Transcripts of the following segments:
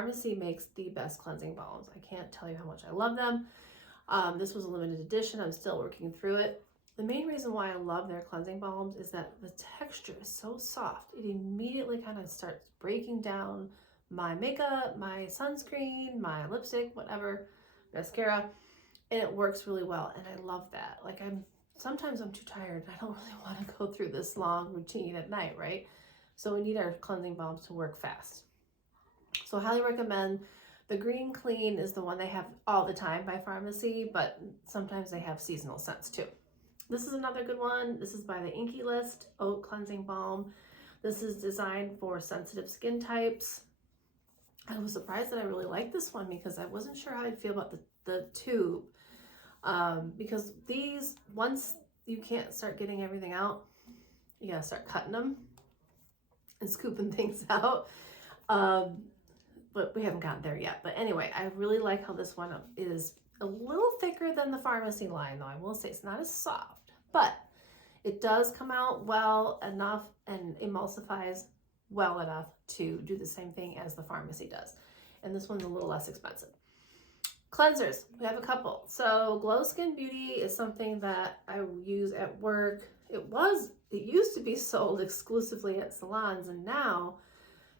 Farmacy makes the best cleansing balms. I can't tell you how much I love them. This was a limited edition. I'm still working through it. The main reason why I love their cleansing balms is that the texture is so soft. It immediately kind of starts breaking down my makeup, my sunscreen, my lipstick, whatever, mascara, and it works really well. And I love that. Like sometimes I'm too tired. I don't really want to go through this long routine at night, right? So we need our cleansing balms to work fast. So I highly recommend. The Green Clean is the one they have all the time by Farmacy, but sometimes they have seasonal scents too. This is another good one. This is by the Inkey list, Oat Cleansing Balm. This is designed for sensitive skin types. I was surprised that I really liked this one because I wasn't sure how I'd feel about the tube. Because these, once you can't start getting everything out, you gotta start cutting them and scooping things out. But we haven't gotten there yet. But anyway, I really like how this one is a little thicker than the Farmacy line, though. I will say it's not as soft, but it does come out well enough and emulsifies well enough to do the same thing as the Farmacy does. And this one's a little less expensive. Cleansers, we have a couple. So Gloskin Beauty is something that I use at work. It used to be sold exclusively at salons, and now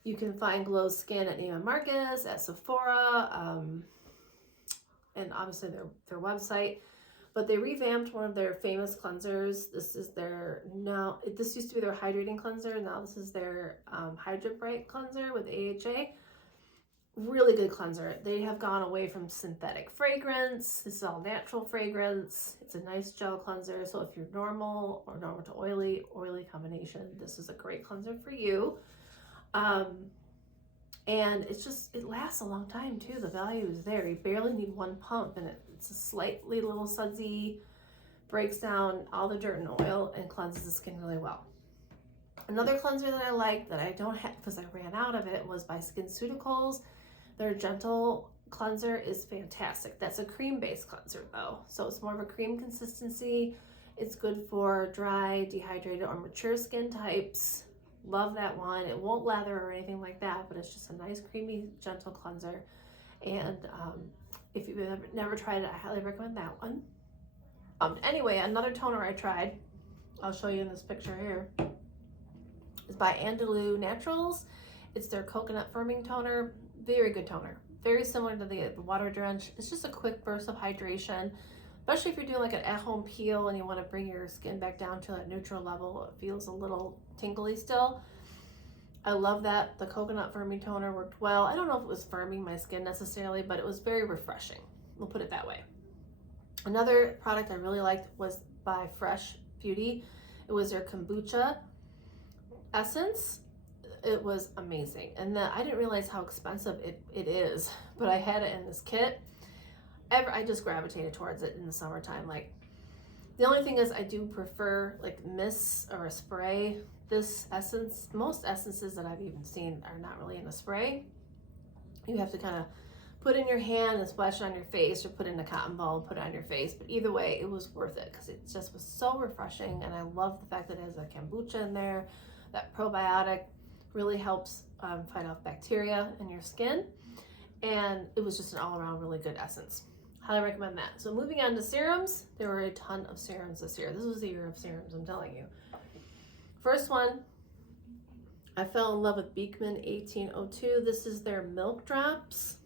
you can find Gloskin at Neiman Marcus, at Sephora, and obviously their website. But they revamped one of their famous cleansers. This is this used to be their hydrating cleanser. Now this is their Hydra-Bright cleanser with A.G.E. Really good cleanser. They have gone away from synthetic fragrance. This is all natural fragrance. It's a nice gel cleanser. So if you're normal or normal to oily combination, this is a great cleanser for you. And it lasts a long time too. The value is there. You barely need one pump, and it's a slightly little sudsy, breaks down all the dirt and oil and cleanses the skin really well. Another cleanser that I like that I don't have because I ran out of it was by Skinceuticals. Their gentle cleanser is fantastic. That's a cream-based cleanser though. So it's more of a cream consistency. It's good for dry, dehydrated, or mature skin types. Love that one. It won't lather or anything like that, but it's just a nice, creamy, gentle cleanser. And if you've never tried it, I highly recommend that one. Anyway, another toner I tried, I'll show you in this picture here, is by Andalou Naturals. It's their coconut firming toner. Very good toner. Very similar to the water drench. It's just a quick burst of hydration, especially if you're doing like an at-home peel and you want to bring your skin back down to a neutral level. It feels a little tingly still. I love that. The coconut firming toner worked well. I don't know if it was firming my skin necessarily, but it was very refreshing. We'll put it that way. Another product I really liked was by Fresh Beauty. It was their Kombucha Essence. It was amazing. And I didn't realize how expensive it is, but I had it in this kit. I just gravitated towards it in the summertime. Like, the only thing is I do prefer like mists or a spray. This essence, most essences that I've even seen are not really in a spray. You have to kind of put in your hand and splash it on your face, or put in a cotton ball and put it on your face. But either way, it was worth it because it just was so refreshing. And I love the fact that it has a kombucha in there. That probiotic really helps fight off bacteria in your skin. And it was just an all-around really good essence. Highly recommend that. So moving on to serums, there were a ton of serums this year. This was the year of serums, I'm telling you. First one, I fell in love with Beekman 1802. This is their milk drops.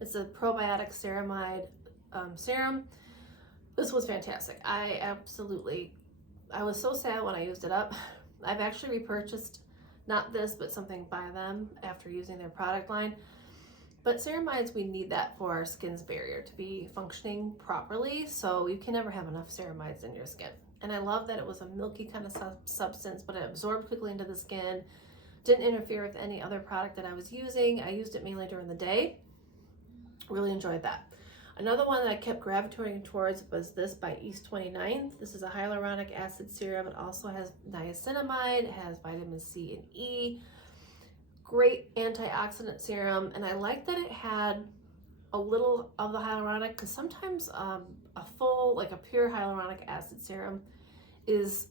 It's a probiotic ceramide serum. This was fantastic. I was so sad when I used it up. I've actually repurchased, not this, but something by them after using their product line. But ceramides, we need that for our skin's barrier to be functioning properly. So you can never have enough ceramides in your skin. And I love that it was a milky kind of substance, but it absorbed quickly into the skin. Didn't interfere with any other product that I was using. I used it mainly during the day. Really enjoyed that. Another one that I kept gravitating towards was this by East 29th. This is a hyaluronic acid serum. It also has niacinamide. It has vitamin C and E. Great antioxidant serum. And I like that it had a little of the hyaluronic, because sometimes a full, like a pure hyaluronic acid serum is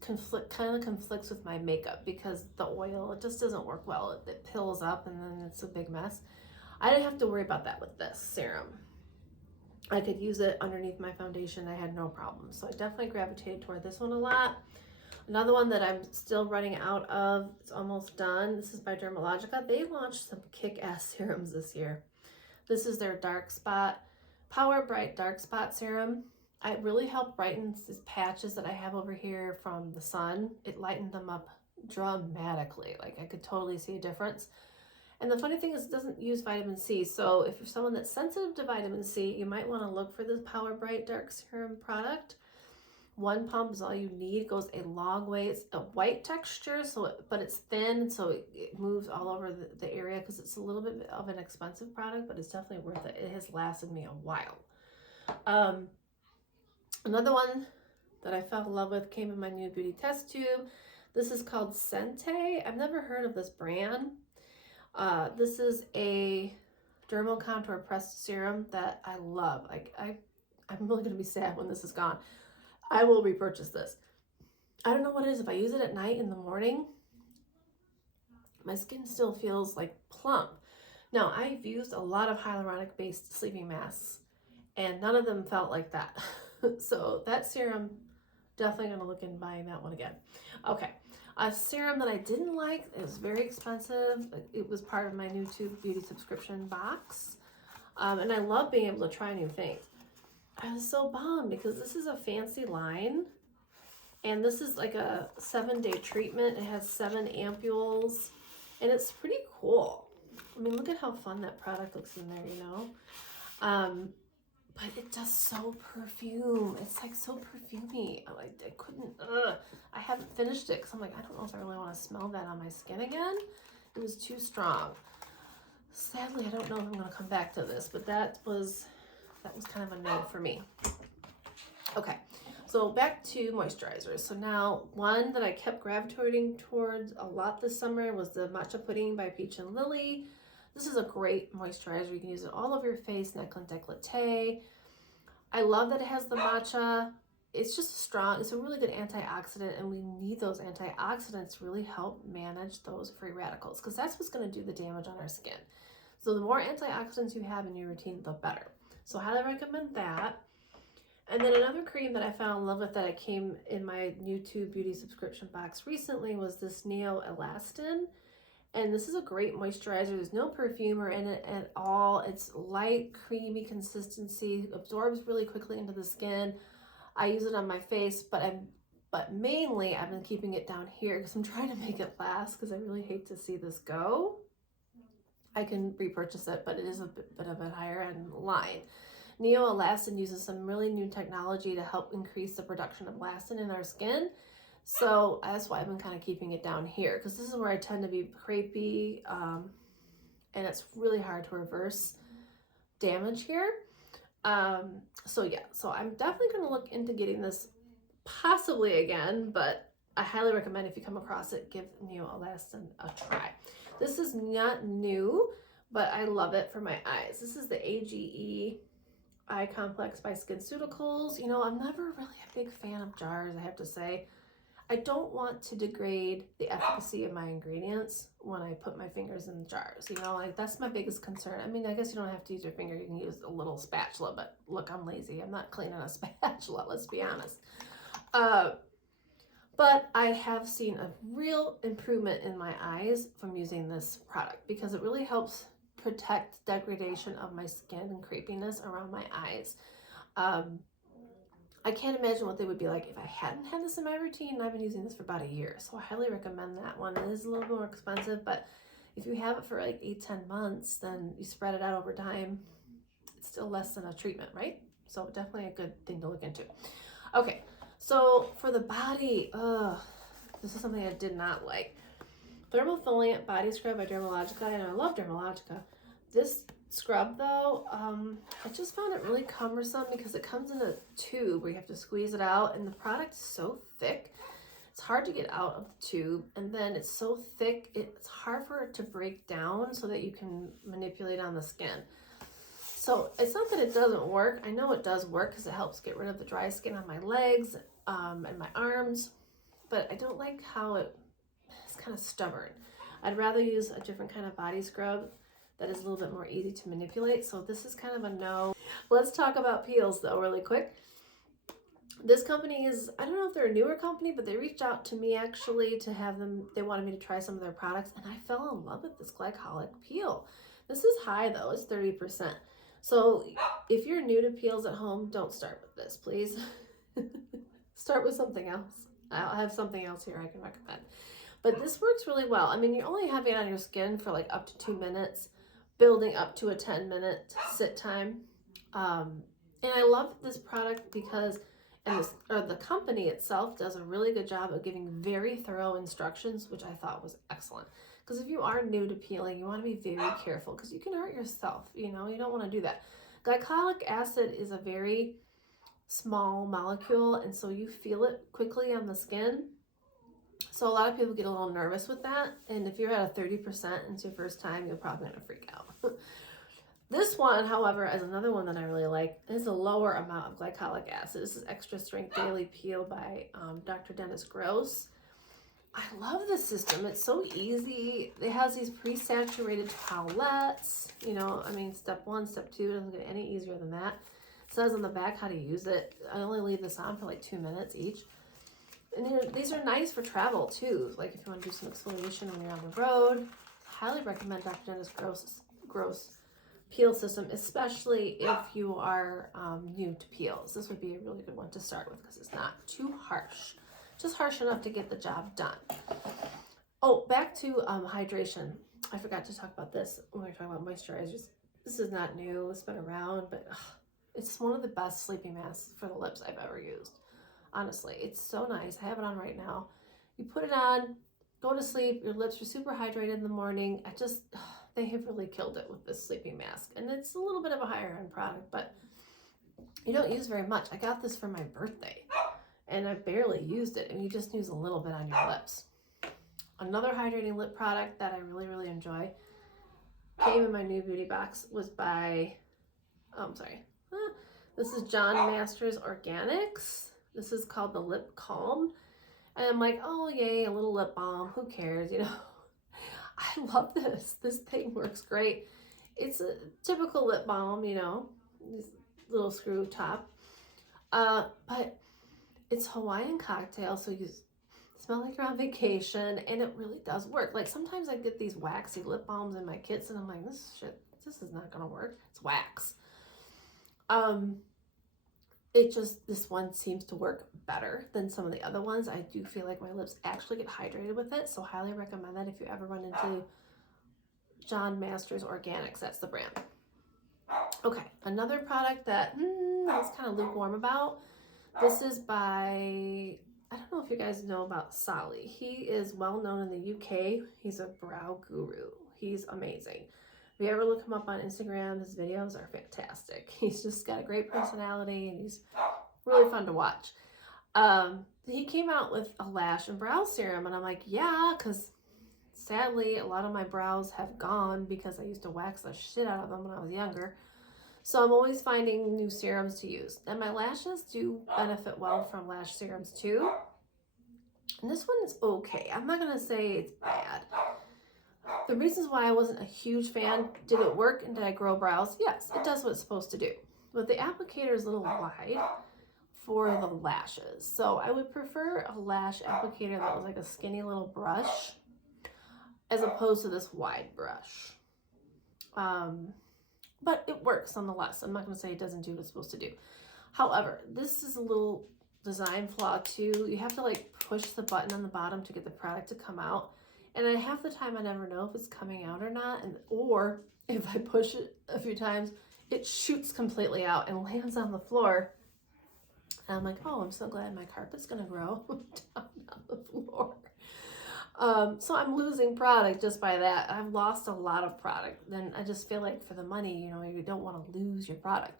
kind of conflicts with my makeup because the oil, it just doesn't work well. It pills up and then it's a big mess. I didn't have to worry about that with this serum. I could use it underneath my foundation. I had no problem. So I definitely gravitated toward this one a lot. Another one that I'm still running out of, it's almost done. This is by Dermalogica. They launched some kick-ass serums this year. This is their dark spot, Powerbright dark spot serum. It really helped brighten these patches that I have over here from the sun. It lightened them up dramatically. Like I could totally see a difference. And the funny thing is it doesn't use vitamin C. So if you're someone that's sensitive to vitamin C, you might want to look for this Powerbright dark serum product. One pump is all you need. It goes a long way. It's a white texture, but it's thin, so it moves all over the area because it's a little bit of an expensive product, but it's definitely worth it. It has lasted me a while. Another one that I fell in love with came in my new beauty test tube. This is called Sente. I've never heard of this brand. This is a dermal contour pressed serum that I love. Like I'm really gonna be sad when this is gone. I will repurchase this. I don't know what it is. If I use it at night in the morning, my skin still feels like plump. Now, I've used a lot of hyaluronic-based sleeping masks, and none of them felt like that. So that serum, definitely going to look into buying that one again. Okay, a serum that I didn't like, it was very expensive. It was part of my YouTube beauty subscription box, and I love being able to try new things. I was so bummed because this is a fancy line and this is like a 7-day treatment. It has 7 ampules and it's pretty cool. I mean, look at how fun that product looks in there, you know? But it does so perfume. It's like so perfumey. I couldn't, I haven't finished it because I'm like, I don't know if I really want to smell that on my skin again. It was too strong. Sadly, I don't know if I'm going to come back to this, but that was kind of a no for me. Okay, so back to moisturizers. So now one that I kept gravitating towards a lot this summer was the Matcha Pudding by Peach and Lily. This is a great moisturizer. You can use it all over your face, neck and décolleté. I love that it has the matcha. It's just strong. It's a really good antioxidant, and we need those antioxidants to really help manage those free radicals because that's what's going to do the damage on our skin. So the more antioxidants you have in your routine, the better. So I highly recommend that. And then another cream that I fell in love with that I came in my YouTube beauty subscription box recently was this Neoelastin. And this is a great moisturizer. There's no perfumer in it at all. It's light, creamy consistency, absorbs really quickly into the skin. I use it on my face, but mainly I've been keeping it down here because I'm trying to make it last because I really hate to see this go. I can repurchase it, but it is a bit of a higher end line. Neoelastin uses some really new technology to help increase the production of elastin in our skin. So that's why I've been kind of keeping it down here because this is where I tend to be crepey, and it's really hard to reverse damage here. So yeah, so I'm definitely going to look into getting this possibly again, but I highly recommend if you come across it, give Neoelastin a try. This is not new, but I love it for my eyes. This is the A.G.E Eye Complex by Skinceuticals. You know, I'm never really a big fan of jars, I have to say. I don't want to degrade the efficacy of my ingredients when I put my fingers in the jars. You know, like that's my biggest concern. I mean, I guess you don't have to use your finger. You can use a little spatula, but look, I'm lazy. I'm not cleaning a spatula, let's be honest. But I have seen a real improvement in my eyes from using this product because it really helps protect degradation of my skin and crepiness around my eyes. I can't imagine what they would be like if I hadn't had this in my routine, and I've been using this for about a year. So I highly recommend that one. It is a little more expensive, but if you have it for like 8-10 months, then you spread it out over time. It's still less than a treatment, right? So definitely a good thing to look into. Okay, so for the body, this is something I did not like. Thermal Foliant Body Scrub by Dermalogica, and I love Dermalogica. This scrub though, I just found it really cumbersome because it comes in a tube where you have to squeeze it out, and the product is so thick. It's hard to get out of the tube, and then it's so thick, it's hard for it to break down so that you can manipulate on the skin. So it's not that it doesn't work. I know it does work because it helps get rid of the dry skin on my legs and my arms, but I don't like how it's kind of stubborn. I'd rather use a different kind of body scrub that is a little bit more easy to manipulate. So this is kind of a no. Let's talk about peels though really quick. This company is, I don't know if they're a newer company, but they reached out to me actually to have them, they wanted me to try some of their products, and I fell in love with this Glycolic Peel. This is high though, it's 30%. So if you're new to peels at home, don't start with this, please. Start with something else. I'll have something else here I can recommend. But this works really well. I mean, you're only having it on your skin for like up to 2 minutes, building up to a 10-minute sit time. And I love this product because the company itself does a really good job of giving very thorough instructions, which I thought was excellent. Because if you are new to peeling, you want to be very careful because you can hurt yourself. You know, you don't want to do that. Glycolic acid is a very small molecule, and so you feel it quickly on the skin. So a lot of people get a little nervous with that, and if you're at a 30% and it's your first time, you're probably going to freak out. This one, however, is another one that I really like. It's a lower amount of glycolic acid. This is Extra Strength Daily Peel by Dr. Dennis Gross. I love this system. It's so easy. It has these pre-saturated towelettes. You know, I mean, step 1, step 2, doesn't get any easier than that. It says on the back how to use it. I only leave this on for like 2 minutes each. And these are nice for travel too. Like if you want to do some exfoliation when you're on the road. Highly recommend Dr. Dennis Gross peel system, especially if you are new to peels. This would be a really good one to start with because it's not too harsh. Just harsh enough to get the job done. Oh, back to hydration. I forgot to talk about this when we were talking about moisturizers. This is not new. It's been around, but it's one of the best sleeping masks for the lips I've ever used. Honestly, it's so nice. I have it on right now. You put it on, go to sleep, your lips are super hydrated in the morning. They have really killed it with this sleeping mask. And it's a little bit of a higher end product, but you don't use very much. I got this for my birthday and I barely used it, and you just use a little bit on your lips. Another hydrating lip product that I really, really enjoy, came in my new beauty box, was by, this is John Masters Organics. This is called the Lip Calm. And I'm like, oh yay, a little lip balm, who cares, you know? I love this. This thing works great. It's a typical lip balm, you know, this little screw top. But it's Hawaiian cocktail, so you smell like you're on vacation, and it really does work. Like sometimes I get these waxy lip balms in my kits, and I'm like, this is not gonna work. It's wax. This one seems to work better than some of the other ones. I do feel like my lips actually get hydrated with it, so highly recommend that if you ever run into John Masters Organics. That's the brand. Okay, another product that I was kind of lukewarm about. This is by, I don't know if you guys know about Sa-lih. He is well known in the UK. He's a brow guru. He's amazing. If you ever look him up on Instagram, his videos are fantastic. He's just got a great personality, and he's really fun to watch. He came out with a lash and brow serum, and I'm like, yeah, because sadly, a lot of my brows have gone because I used to wax the shit out of them when I was younger. So I'm always finding new serums to use. And my lashes do benefit well from lash serums too. And this one is okay. I'm not going to say it's bad. The reasons why I wasn't a huge fan, did it work and did I grow brows? Yes, it does what it's supposed to do. But the applicator is a little wide for the lashes. So I would prefer a lash applicator that was like a skinny little brush as opposed to this wide brush. But it works nonetheless. I'm not going to say it doesn't do what it's supposed to do. However, this is a little design flaw too. You have to like push the button on the bottom to get the product to come out. And half the time I never know if it's coming out or not. Or if I push it a few times, it shoots completely out and lands on the floor. And I'm like, oh, I'm so glad my carpet's going to grow down on the floor. So I'm losing product just by that. I've lost a lot of product. Then I just feel like for the money, you know, you don't want to lose your product.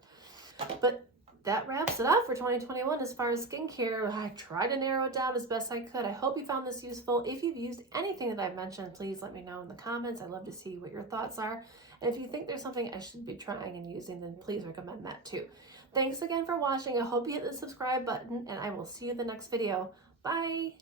But that wraps it up for 2021 as far as skincare. I tried to narrow it down as best I could. I hope you found this useful. If you've used anything that I've mentioned, please let me know in the comments. I'd love to see what your thoughts are. And if you think there's something I should be trying and using, then please recommend that too. Thanks again for watching. I hope you hit the subscribe button, and I will see you in the next video. Bye!